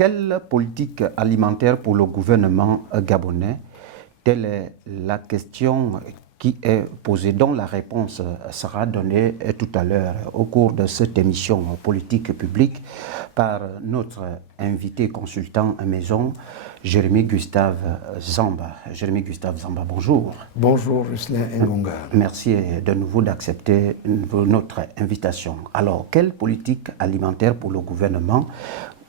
quelle politique alimentaire pour le gouvernement gabonais? Telle est la question qui est posée, dont la réponse sera donnée tout à l'heure au cours de cette émission politique publique par notre invité consultant à maison, Jérémy Gustave Zamba. Jérémy Gustave Zamba, bonjour. Bonjour, Jocelyn Ngonga. Merci de nouveau d'accepter notre invitation. Alors, quelle politique alimentaire pour le gouvernement?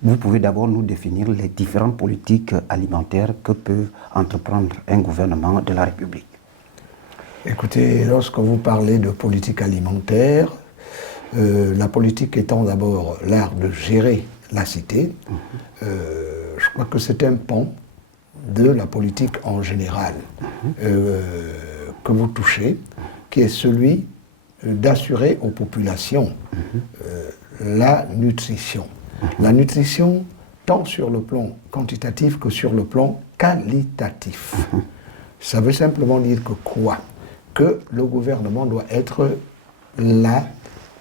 Vous pouvez d'abord nous définir les différentes politiques alimentaires que peut entreprendre un gouvernement de la République. Écoutez, lorsque vous parlez de politique alimentaire, la politique étant d'abord l'art de gérer la cité, je crois que c'est un pan de la politique en général que vous touchez, qui est celui d'assurer aux populations la nutrition. La nutrition, tant sur le plan quantitatif que sur le plan qualitatif. Ça veut simplement dire que quoi? Que le gouvernement doit être là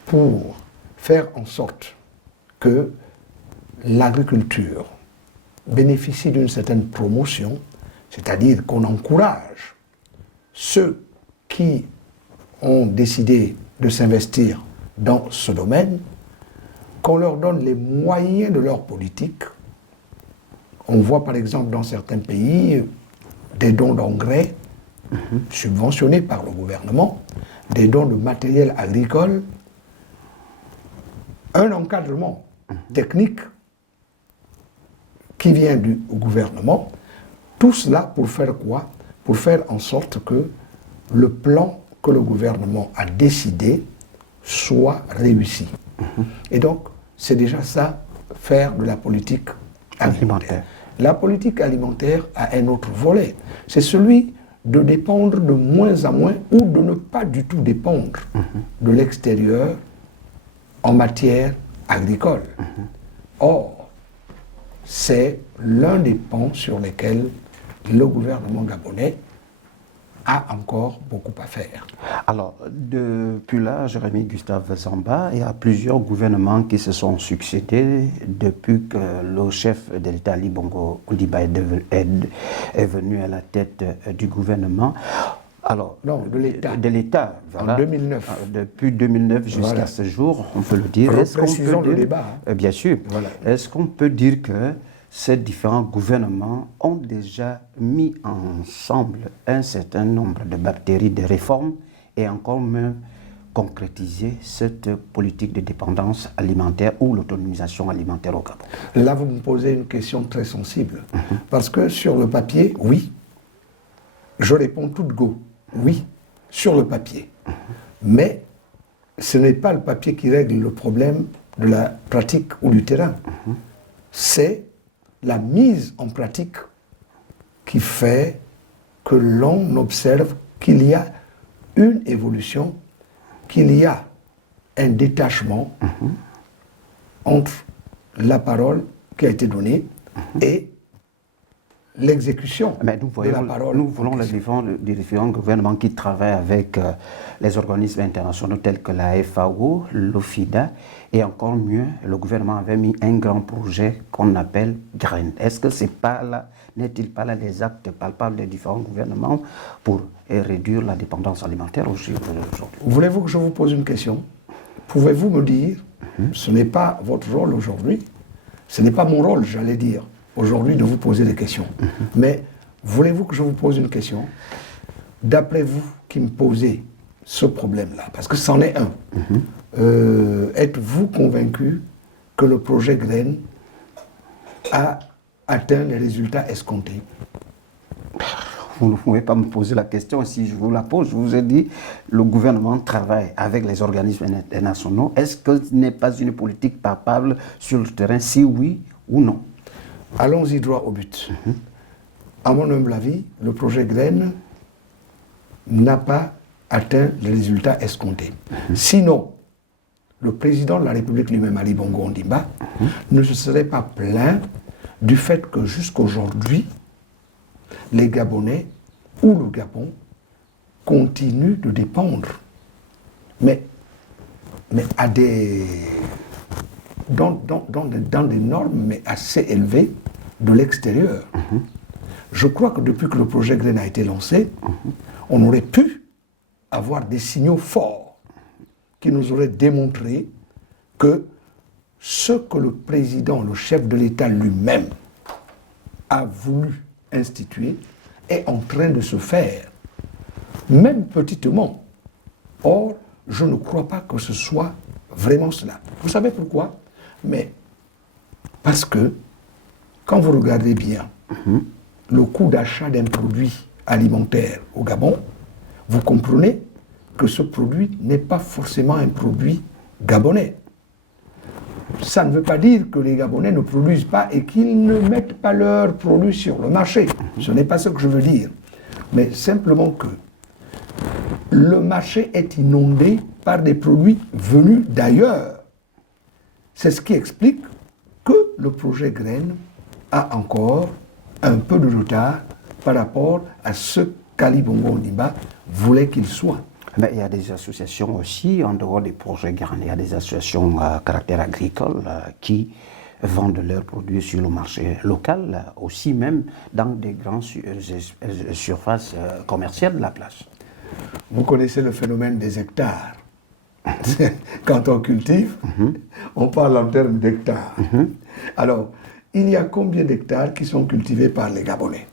pour faire en sorte que l'agriculture bénéficie d'une certaine promotion, c'est-à-dire qu'on encourage ceux qui ont décidé de s'investir dans ce domaine, qu'on leur donne les moyens de leur politique. On voit par exemple dans certains pays des dons d'engrais subventionnés par le gouvernement, des dons de matériel agricole, un encadrement technique qui vient du gouvernement, tout cela pour faire quoi? Pour faire en sorte que le plan que le gouvernement a décidé soit réussi. Et donc, c'est déjà ça, faire de la politique alimentaire. La politique alimentaire a un autre volet, c'est celui de dépendre de moins en moins ou de ne pas du tout dépendre de l'extérieur en matière agricole. Or, c'est l'un des pans sur lesquels le gouvernement gabonais a encore beaucoup à faire. Alors, depuis là, Jérémy Gustave Zamba, il y a plusieurs gouvernements qui se sont succédés depuis que le chef de l'État, Ali Bongo Ondimba, est venu à la tête du gouvernement. Alors, non, de l'État. De l'État, voilà. En 2009. Depuis 2009 jusqu'à ce jour, on peut le dire. Précisons le débat. Bien sûr. Voilà. Est-ce qu'on peut dire que ces différents gouvernements ont déjà mis ensemble un certain nombre de bactéries de réformes et encore mieux concrétisé cette politique de dépendance alimentaire ou l'autonomisation alimentaire au Gabon? Là, vous me posez une question très sensible. Parce que sur le papier, oui, je réponds tout de go. Oui, sur le papier. Mais ce n'est pas le papier qui règle le problème de la pratique ou du terrain. C'est la mise en pratique qui fait que l'on observe qu'il y a une évolution, qu'il y a un détachement entre la parole qui a été donnée et l'exécution de la parole. Nous voulons les différents gouvernements qui travaillent avec les organismes internationaux tels que la FAO, l'OFIDA, et encore mieux, le gouvernement avait mis un grand projet qu'on appelle GRAIN. Est-ce que c'est pas là, n'est-il pas là les actes palpables des différents gouvernements pour réduire la dépendance alimentaire aujourd'hui? Voulez-vous que je vous pose une question? Pouvez-vous me dire, ce n'est pas votre rôle aujourd'hui, ce n'est pas mon rôle, j'allais dire, aujourd'hui de vous poser des questions. Mais voulez-vous que je vous pose une question? D'après vous qui me posez ce problème-là, parce que c'en est un, êtes-vous convaincu que le projet GRAIN a atteint les résultats escomptés? Vous ne pouvez pas me poser la question. Si je vous la pose, je vous ai dit, le gouvernement travaille avec les organismes internationaux. Est-ce que ce n'est pas une politique palpable sur le terrain, si oui ou non? Allons-y droit au but. À mon humble avis, le projet GRAIN n'a pas atteint les résultats escomptés. Sinon, le président de la République lui-même, Ali Bongo Ondimba, ne se serait pas plaint du fait que jusqu'aujourd'hui, les Gabonais ou le Gabon continuent de dépendre, mais à des dans des normes mais assez élevées de l'extérieur. Je crois que depuis que le projet Graines a été lancé, on aurait pu avoir des signaux forts qui nous auraient démontré que ce que le président, le chef de l'État lui-même a voulu instituer est en train de se faire, même petitement. Or, je ne crois pas que ce soit vraiment cela. Vous savez pourquoi? Mais parce que, quand vous regardez bien le coût d'achat d'un produit alimentaire au Gabon, vous comprenez que ce produit n'est pas forcément un produit gabonais. Ça ne veut pas dire que les Gabonais ne produisent pas et qu'ils ne mettent pas leurs produits sur le marché. Ce n'est pas ce que je veux dire. Mais simplement que le marché est inondé par des produits venus d'ailleurs. C'est ce qui explique que le projet Graines a encore un peu de retard par rapport à ce qu'Ali Bongo Ondimba voulait qu'il soit. Mais il y a des associations aussi, en dehors des projets Graines, il y a des associations à caractère agricole qui vendent leurs produits sur le marché local, aussi même dans des grandes surfaces commerciales de la place. Vous connaissez le phénomène des hectares. Quand on cultive, on parle en termes d'hectares. Alors, il y a combien d'hectares qui sont cultivés par les Gabonais?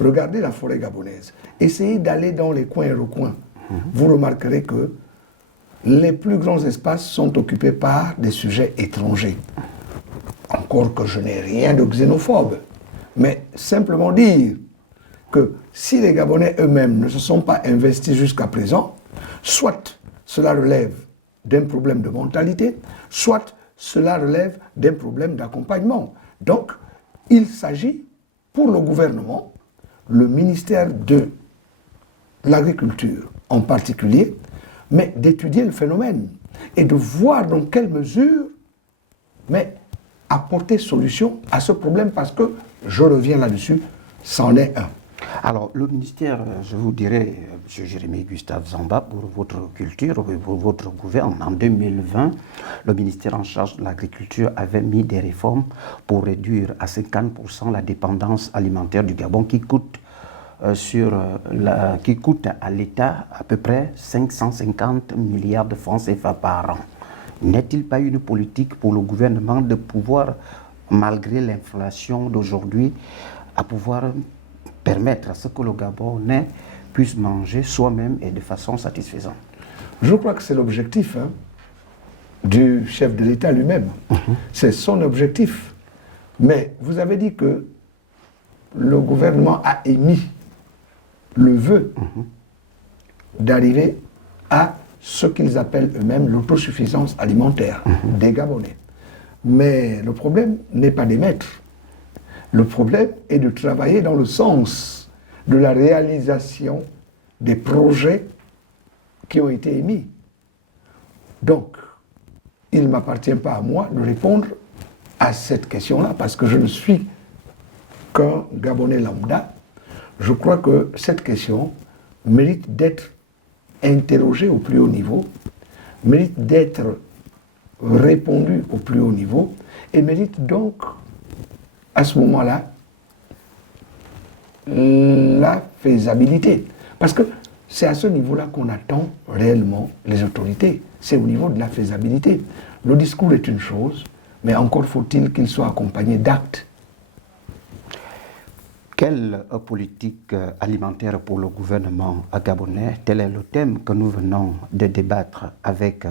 Regardez la forêt gabonaise. Essayez d'aller dans les coins et recoins. Vous remarquerez que les plus grands espaces sont occupés par des sujets étrangers. Encore que je n'ai rien de xénophobe, mais simplement dire que si les Gabonais eux-mêmes ne se sont pas investis jusqu'à présent, soit cela relève d'un problème de mentalité, soit cela relève d'un problème d'accompagnement. Donc, il s'agit pour le gouvernement, le ministère de l'Agriculture en particulier, mais d'étudier le phénomène et de voir dans quelle mesure apporter solution à ce problème, parce que, je reviens là-dessus, c'en est un. Alors, le ministère, je vous dirais, M. Jérémie Gustave Zamba, pour votre culture, pour votre gouvernement, en 2020, le ministère en charge de l'agriculture avait mis des réformes pour réduire à 50% la dépendance alimentaire du Gabon qui coûte à l'État à peu près 550 milliards de francs CFA par an. N'est-il pas une politique pour le gouvernement de pouvoir, malgré l'inflation d'aujourd'hui, à pouvoir permettre à ce que le Gabonais puisse manger soi-même et de façon satisfaisante? Je crois que c'est l'objectif du chef de l'État lui-même. C'est son objectif. Mais vous avez dit que le gouvernement a émis le vœu d'arriver à ce qu'ils appellent eux-mêmes l'autosuffisance alimentaire des Gabonais. Mais le problème n'est pas d'émettre. Le problème est de travailler dans le sens de la réalisation des projets qui ont été émis. Donc, il ne m'appartient pas à moi de répondre à cette question-là, parce que je ne suis qu'un Gabonais lambda. Je crois que cette question mérite d'être interrogée au plus haut niveau, mérite d'être répondue au plus haut niveau, et mérite donc, à ce moment-là, la faisabilité. Parce que c'est à ce niveau-là qu'on attend réellement les autorités. C'est au niveau de la faisabilité. Le discours est une chose, mais encore faut-il qu'il soit accompagné d'actes. Quelle politique alimentaire pour le gouvernement gabonais? Tel est le thème que nous venons de débattre avec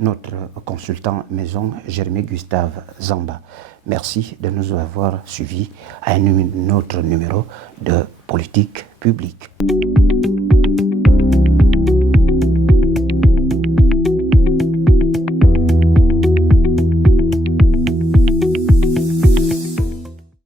notre consultant maison, Jérémie Gustave Zamba. Merci de nous avoir suivis à un autre numéro de Politique publique.